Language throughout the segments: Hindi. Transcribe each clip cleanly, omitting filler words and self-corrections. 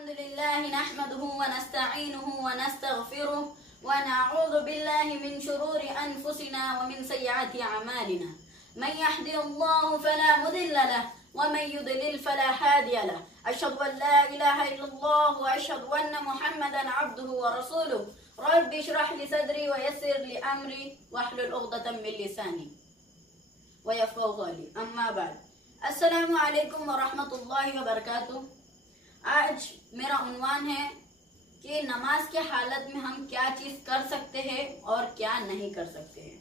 अल्हम्दुलिल्लाहि नहमदुहु व नस्तईनुहु व नस्तगफिरुहु व नऊज़ु बिल्लाहि मिन शुरूरि अनफुसिना व मिन सय्यिआति अमालिना मन यहदिहिल्लाहु फला मुदिल्ल लहु व मन युद्लिल फला हादिय लहु अशहदु अन ला इलाहा इल्लल्लाह व अशहदु अन्न मुहम्मदन अब्दुहु व रसूलुहु रब्बि इश्रह लि सदरी व यस्सिर लि अमरी वहलुल उक़दतम मिन लिसानी व यफ़क़हू क़ौली अम्मा बाद। अस्सलामु अलैकुम व रहमतुल्लाहि व बरकातुहू। आज मेरा उन्वान है कि नमाज के हालत में हम क्या चीज कर सकते हैं और क्या नहीं कर सकते हैं।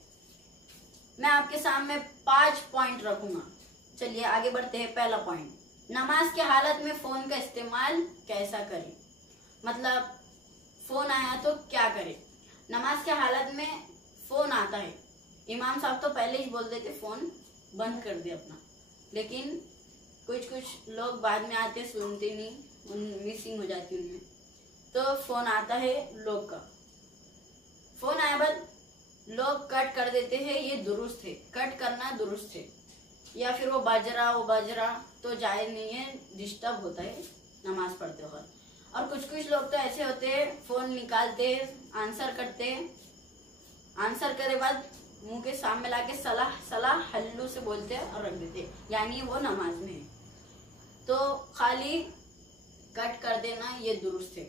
मैं आपके सामने 5 पॉइंट रखूंगा। चलिए आगे बढ़ते हैं। पहला पॉइंट, नमाज के हालत में फोन का इस्तेमाल कैसा करें, मतलब फोन आया तो क्या करें। नमाज के हालत में फोन आता है, इमाम साहब तो पहले ही बोल देते फोन बंद कर दे अपना, लेकिन कुछ लोग बाद में आते सुनते नहीं, मिसिंग हो जाती उनमें। तो फोन आता है लोग का, फोन आया बाद लोग कट कर देते हैं, ये दुरुस्त है, कट करना दुरुस्त है। या फिर वो बज रहा तो जायज नहीं है, डिस्टर्ब होता है नमाज पढ़ते वक्त। और कुछ लोग तो ऐसे होते हैं, फोन निकालते आंसर करते, आंसर करे बाद मुंह के सामने लाके सलाह हल्लू से बोलते और रख देते, यानी वो नमाज में है। तो खाली कट कर देना ये दुरुस्त है,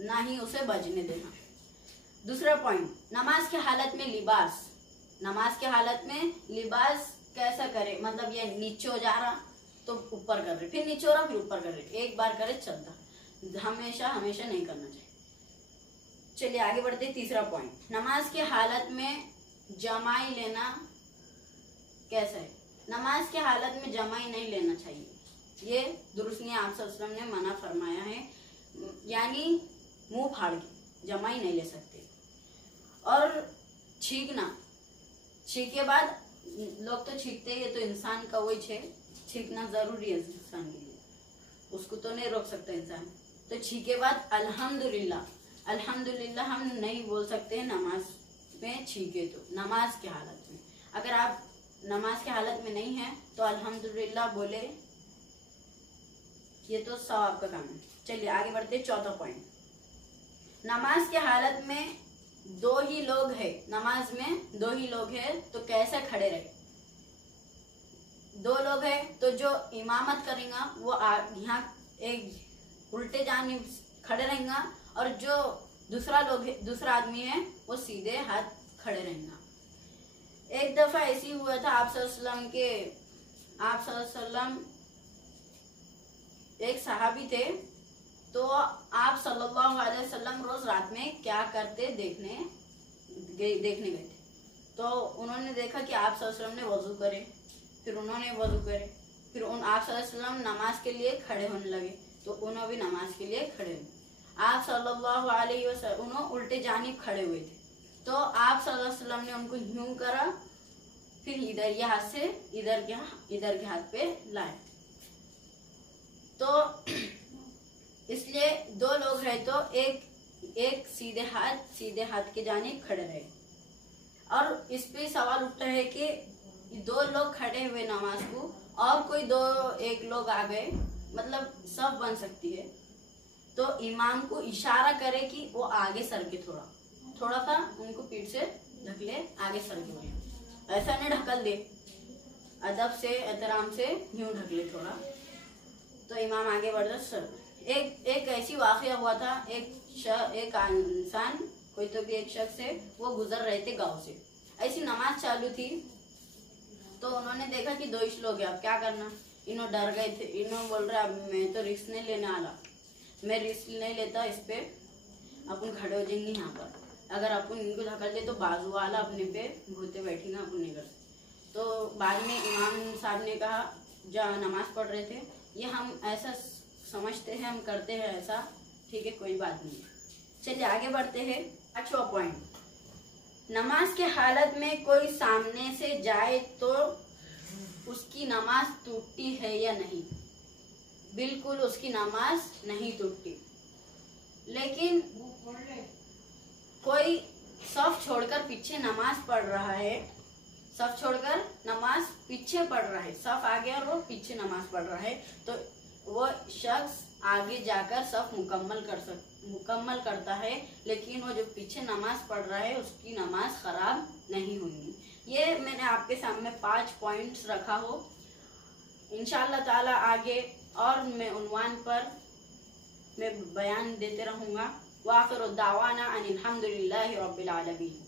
ना ही उसे बजने देना। दूसरा पॉइंट, नमाज के हालत में लिबास। नमाज के हालत में लिबास कैसा करे, मतलब ये नीचे हो जा रहा तो ऊपर कर रहे, फिर नीचे हो रहा फिर ऊपर कर रहे, एक बार करे चलता, हमेशा नहीं करना चाहिए। चलिए आगे बढ़ते। तीसरा पॉइंट, नमाज के हालत में जमाई लेना कैसा है। नमाज के हालत में जमाई नहीं लेना चाहिए, ये दुरुस्त नहीं, आप सल्लल्लाहु अलैहि वसल्लम ने मना फरमाया है, यानी मुंह फाड़ के जमाई नहीं ले सकते। और छींके बाद लोग तो छींकते हैं, तो इंसान का वही छींकना जरूरी है इंसान के लिए, उसको तो नहीं रोक सकता इंसान। तो छींके बाद अल्हम्दुलिल्लाह हम नहीं बोल सकते नमाज में छींके, तो नमाज के हालत में। अगर आप नमाज के हालत में नहीं है तो अल्हम्दुलिल्लाह बोले, ये तो सवाब का काम है। चलिए आगे बढ़ते। चौथा पॉइंट, नमाज के हालत में दो ही लोग है, नमाज में 2 ही लोग है तो कैसे खड़े रहे। 2 लोग है तो जो इमामत करेगा वो यहाँ एक उल्टे जानिब खड़े रहेगा, और जो दूसरा आदमी है वो सीधे हाथ खड़े रहेगा। एक दफा ऐसी हुआ था, आप सल्लल्लाहु अलैहि वसल्लम एक सहाबी थे, तो आप सल्लल्लाहु अलैहि वसल्लम रोज रात में क्या करते देखने गए थे। तो उन्होंने देखा कि आप सल्लल्लाहु अलैहि वसल्लम ने वजू करे, फिर उन्होंने वजू करे, फिर आप सल्लल्लाहु अलैहि वसल्लम नमाज के लिए खड़े होने लगे, तो उन्होंने भी नमाज के लिए खड़े हुए। आप सल्लल्लाहु अलैहि वसल्लम उन्होंने उल्टे जानिब खड़े हुए थे, तो आप सल्लल्लाहु अलैहि वसल्लम ने उनको यूं करा, फिर इधर के हाथ से इधर के हाथ पे लाए। तो इसलिए 2 लोग है तो एक सीधे हाथ के जानिब खड़े रहे। और इस पे सवाल उठता है कि 2 लोग खड़े हुए नमाज को, और कोई 1 लोग आ गए, मतलब सब बन सकती है, तो इमाम को इशारा करे कि वो आगे सर के थोड़ा सा उनको पीठ से ढक ले, आगे सर के, ऐसा नहीं ढकल दे, अदब से एहतराम से यूं ढक ले थोड़ा, तो इमाम आगे बढ़ जाए सर। एक ऐसी वाकया हुआ था, एक इंसान कोई तो भी एक शख्स है, वो गुजर रहे थे गांव से, ऐसी नमाज चालू थी, तो उन्होंने देखा कि 2 ही लोग हैं, अब क्या करना। इन्हों डर गए थे, इन्हों बोल रहे अब मैं तो रिस्क नहीं लेने वाला, मैं रिस्क नहीं लेता, इस पे अपन खड़े हो जाएंगे यहाँ पर, अगर अपन इनको धक्का दे तो बाजू वाला अपने पे घूरते बैठेगा, अपन नहीं कर। तो बाद में इमाम साहब ने कहा, जहाँ नमाज पढ़ रहे थे, ये हम ऐसा समझते हैं, हम करते हैं ऐसा, ठीक है कोई बात नहीं। चलिए आगे बढ़ते हैं। 5वां पॉइंट, नमाज के हालत में कोई सामने से जाए तो उसकी नमाज टूटती है या नहीं। बिल्कुल उसकी नमाज नहीं टूटती, लेकिन कोई सफ छोड़कर पीछे नमाज पढ़ रहा है, सफ छोड़कर नमाज पीछे पढ़ रहा है, सफ आगे और वो पीछे नमाज पढ़ रहा है, तो वो शख्स आगे जाकर सब मुकम्मल करता है, लेकिन वो जो पीछे नमाज पढ़ रहा है उसकी नमाज खराब नहीं होगी। ये मैंने आपके सामने 5 पॉइंट्स रखा हो। इंशाअल्लाह ताला आगे और मैं उन्वान पर मैं बयान देते रहूँगा। वाखिर दावाना अनिल हम्दुलिल्लाहि रब्बिल आलमीन।